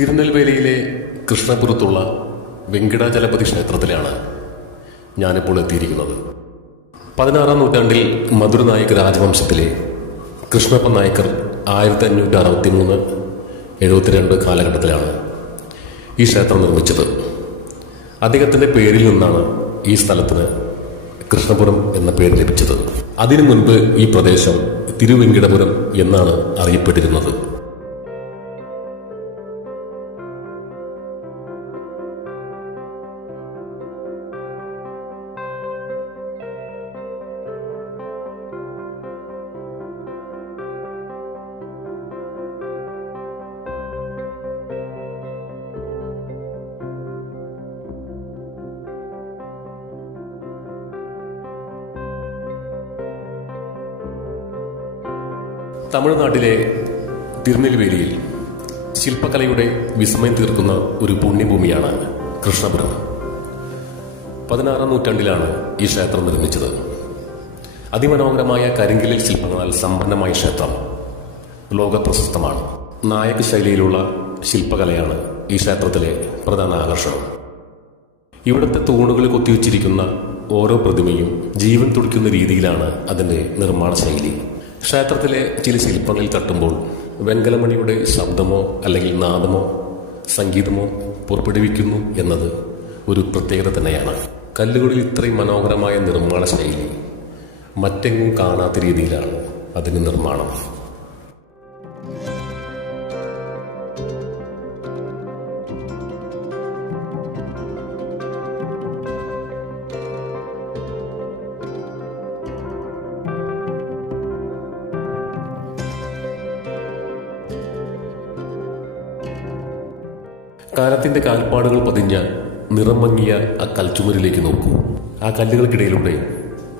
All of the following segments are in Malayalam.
തിരുനെൽവേലിയിലെ കൃഷ്ണപുരത്തുള്ള വെങ്കിടാചലപതി ക്ഷേത്രത്തിലാണ് ഞാനിപ്പോൾ എത്തിയിരിക്കുന്നത്. 16-ാം നൂറ്റാണ്ടിൽ മധുരനായക രാജവംശത്തിലെ കൃഷ്ണപ്പ നായക്കർ 1563-72 കാലഘട്ടത്തിലാണ് ഈ ക്ഷേത്രം നിർമ്മിച്ചത്. അദ്ദേഹത്തിൻ്റെ പേരിൽ നിന്നാണ് ഈ സ്ഥലത്തിന് കൃഷ്ണപുരം എന്ന പേര് ലഭിച്ചത്. അതിനു മുൻപ് ഈ പ്രദേശം തിരുവെങ്കിടപുരം എന്നാണ് അറിയപ്പെട്ടിരുന്നത്. തമിഴ്നാട്ടിലെ തിരുനെൽവേലിയിൽ ശില്പകലയുടെ വിസ്മയം തീർക്കുന്ന ഒരു പുണ്യഭൂമിയാണ് കൃഷ്ണപുരം. 16-ാം നൂറ്റാണ്ടിലാണ് ഈ ക്ഷേത്രം നിർമ്മിച്ചത്. അതിമനോഹരമായ കരിങ്കല്ലിൽ ശില്പങ്ങളാൽ സമ്പന്നമായ ക്ഷേത്രം ലോകപ്രശസ്തമാണ്. നായക ശൈലിയിലുള്ള ശില്പകലയാണ് ഈ ക്ഷേത്രത്തിലെ പ്രധാന ആകർഷണം. ഇവിടുത്തെ തൂണുകളിൽ കൊത്തിവെച്ചിരിക്കുന്ന ഓരോ പ്രതിമയും ജീവൻ തുടിക്കുന്ന രീതിയിലാണ് അതിൻ്റെ നിർമ്മാണ ശൈലി. ക്ഷേത്രത്തിലെ ചില ശില്പങ്ങളിൽ തട്ടുമ്പോൾ വെങ്കലമണിയുടെ ശബ്ദമോ അല്ലെങ്കിൽ നാദമോ സംഗീതമോ പുറപ്പെടുവിക്കുന്നു എന്നത് ഒരു പ്രത്യേകത തന്നെയാണ്. കല്ലുകളിൽ ഇത്രയും മനോഹരമായ നിർമ്മാണ ശൈലി മറ്റെങ്ങും കാണാത്ത രീതിയിലാണ് അതിന് നിർമ്മാണം. കാലത്തിന്റെ കാൽപ്പാടുകൾ പതിഞ്ഞ നിറം മങ്ങിയ ആ കൽച്ചുമരിലേക്ക് നോക്കൂ. ആ കല്ലുകൾക്കിടയിലൂടെ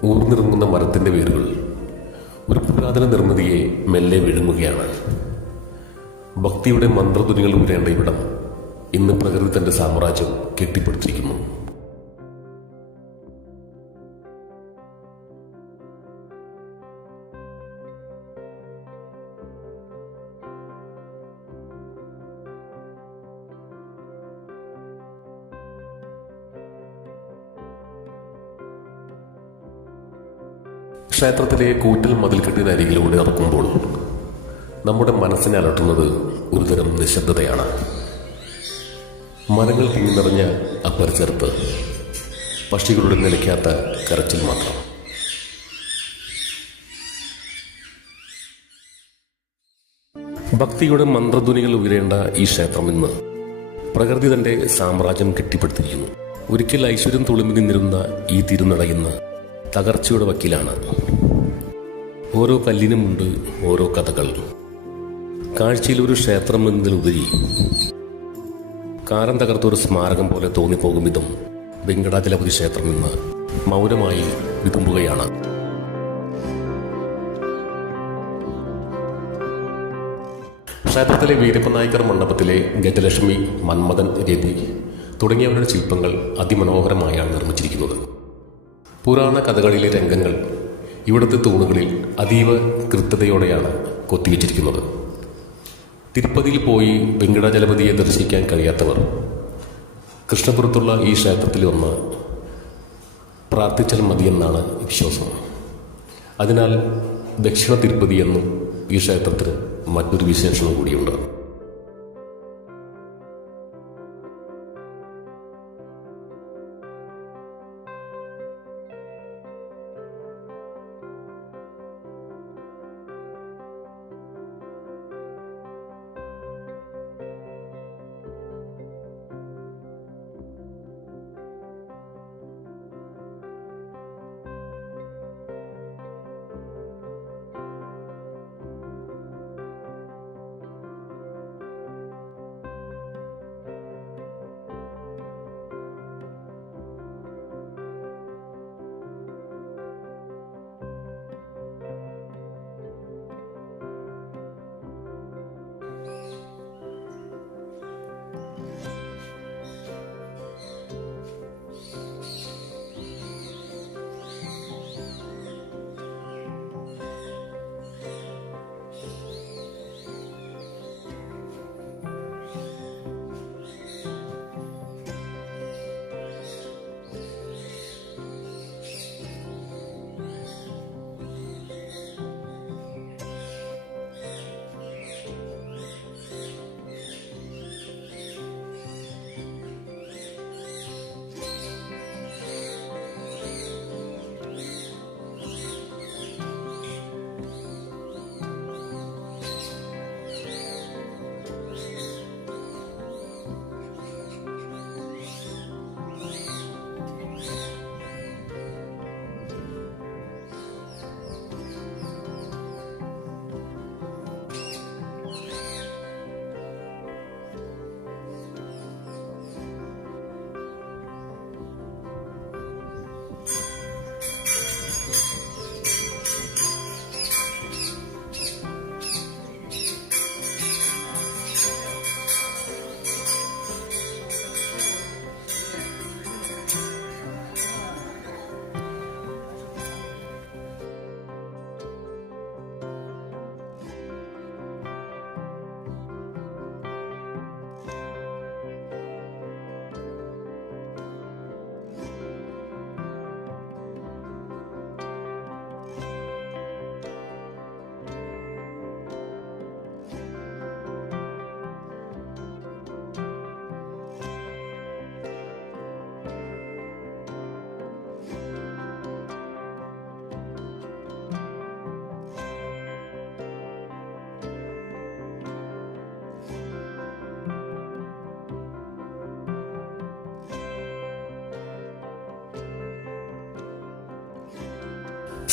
ഊർന്നിറങ്ങുന്ന മരത്തിന്റെ വേരുകൾ ഒരു പുരാതന നിർമ്മിതിയെ മെല്ലെ വിഴുങ്ങുകയാണ്. ഭക്തിയുടെ മന്ത്രധ്വനികൾ ഉയരേണ്ട ഇവിടം ഇന്ന് പ്രകൃതി തന്റെ സാമ്രാജ്യം കെട്ടിപ്പടുത്തിരിക്കുന്നു. ക്ഷേത്രത്തിലെ കൂറ്റൽ മതിൽക്കെട്ടിന് അരികിലൂടെ നടക്കുമ്പോൾ നമ്മുടെ മനസ്സിനെ അലട്ടുന്നത് ഒരുതരം നിശബ്ദതയാണ്. മരങ്ങൾ തിങ്ങി നിറഞ്ഞ അപ്പരിചർപ്പ്, പക്ഷികളുടെ നിലയ്ക്കാത്ത കരച്ചിൽ മാത്രം. ഭക്തിയുടെ മന്ത്രധ്വനികൾ ഉയരേണ്ട ഈ ക്ഷേത്രം ഇന്ന് പ്രകൃതി തന്റെ സാമ്രാജ്യം കെട്ടിപ്പടുത്തിരിക്കുന്നു. ഒരിക്കൽ ഐശ്വര്യം തുളുമ്പി നിന്നിരുന്ന ഈ തിരുനട ഇന്ന് തകർച്ചയുടെ വക്കിലാണ്. ഓരോ കല്ലിനുമുണ്ട് ഓരോ കഥകൾ. കാഴ്ചയിൽ ഒരു ക്ഷേത്രം എന്നതിലുപരി കാലം തകർത്തൊരു സ്മാരകം പോലെ തോന്നിപ്പോകും വിധം വെങ്കടാചലപതി ക്ഷേത്രം ഇന്ന് മൗനമായി വിതുമ്പുകയാണ്. ക്ഷേത്രത്തിലെ വീരപ്പ നായക്കർ മണ്ഡപത്തിലെ ഗജലക്ഷ്മി, മന്മഥൻ, രതി തുടങ്ങിയവരുടെ ശില്പങ്ങൾ അതിമനോഹരമായാണ് നിർമ്മിച്ചിരിക്കുന്നത്. പുരാണ കഥകളിലെ രംഗങ്ങൾ ഇവിടുത്തെ തൂണുകളിൽ അതീവ കൃത്യതയോടെയാണ് കൊത്തിവെച്ചിരിക്കുന്നത്. തിരുപ്പതിയിൽ പോയി വെങ്കടാചലപതിയെ ദർശിക്കാൻ കഴിയാത്തവർ കൃഷ്ണപുരത്തുള്ള ഈ ക്ഷേത്രത്തിൽ വന്ന് പ്രാർത്ഥിച്ചാൽ മതിയെന്നാണ് വിശ്വാസം. അതിനാൽ ദക്ഷിണ തിരുപ്പതി എന്നും ഈ ക്ഷേത്രത്തിന് മറ്റൊരു വിശേഷണം കൂടിയുണ്ട്.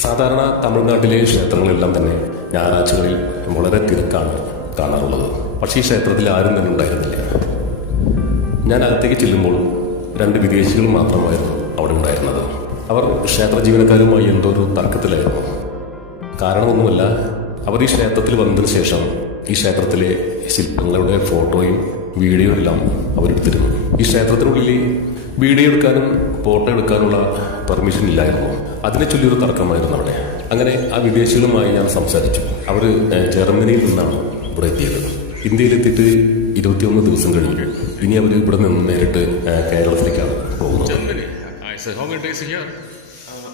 സാധാരണ തമിഴ്നാട്ടിലെ ക്ഷേത്രങ്ങളെല്ലാം തന്നെ ഞായറാഴ്ചകളിൽ വളരെ തിരക്കാണ് കാണാറുള്ളത്. പക്ഷേ ഈ ക്ഷേത്രത്തിൽ ആരും തന്നെ ഉണ്ടായിരുന്നില്ല. ഞാൻ അകത്തേക്ക് ചെല്ലുമ്പോൾ 2 വിദേശികൾ മാത്രമായിരുന്നു അവിടെ ഉണ്ടായിരുന്നത്. അവർ ക്ഷേത്ര ജീവനക്കാരുമായി എന്തോ ഒരു തർക്കത്തിലായിരുന്നു. കാരണമൊന്നുമല്ല, അവർ ഈ ക്ഷേത്രത്തിൽ വന്നതിന് ശേഷം ഈ ക്ഷേത്രത്തിലെ ശില്പങ്ങളുടെ ഫോട്ടോയും വീഡിയോ എല്ലാം അവരെടുത്തിരുന്നു. ഈ ക്ഷേത്രത്തിനുള്ളിൽ വീഡിയോ എടുക്കാനും ഫോട്ടോ എടുക്കാനുള്ള പെർമിഷൻ ഇല്ലായിരുന്നു. അതിനെ ചൊല്ലിയൊരു തർക്കമായിരുന്നു അവിടെ. അങ്ങനെ ആ വിദേശികളുമായി ഞാൻ സംസാരിച്ചു. അവർ ജർമ്മനിയിൽ നിന്നാണ് ഇവിടെ എത്തിയത്. ഇന്ത്യയിലെത്തിയിട്ട് 21 ദിവസം കഴിഞ്ഞു. ഇനി അവർ ഇവിടെ നിന്ന് നേരിട്ട് കേരളത്തിലേക്കാണ് പോകുന്നത്. How many days here?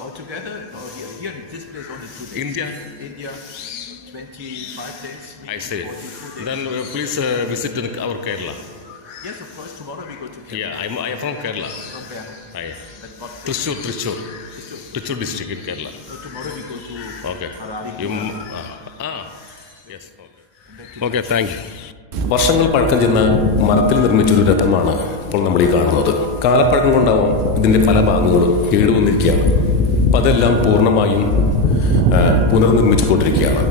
Altogether, here in this place only 2 days. India. 25 days. I see. 42 days. Then please visit our Kerala. Yes, of course. Tomorrow we go to Kerala. Yeah, I am from Kerala. From where? I That part. Thrissur district in Kerala. So tomorrow we go to Okay. Harare. You yes. Okay, thank you. വർഷങ്ങൾ പഴക്കം ചെന്ന മരത്തിൽ നിർമ്മിച്ചൊരു രഥമാണ് ഇപ്പോൾ നമ്മൾ ഈ കാണുന്നത്. കാലപ്പഴക്കം കൊണ്ടാവും ഇതിന്റെ പല ഭാഗങ്ങളും കേടുവന്നിരിക്കുകയാണ്. അപ്പം അതെല്ലാം പൂർണ്ണമായും പുനർനിർമ്മിച്ചുകൊണ്ടിരിക്കുകയാണ്.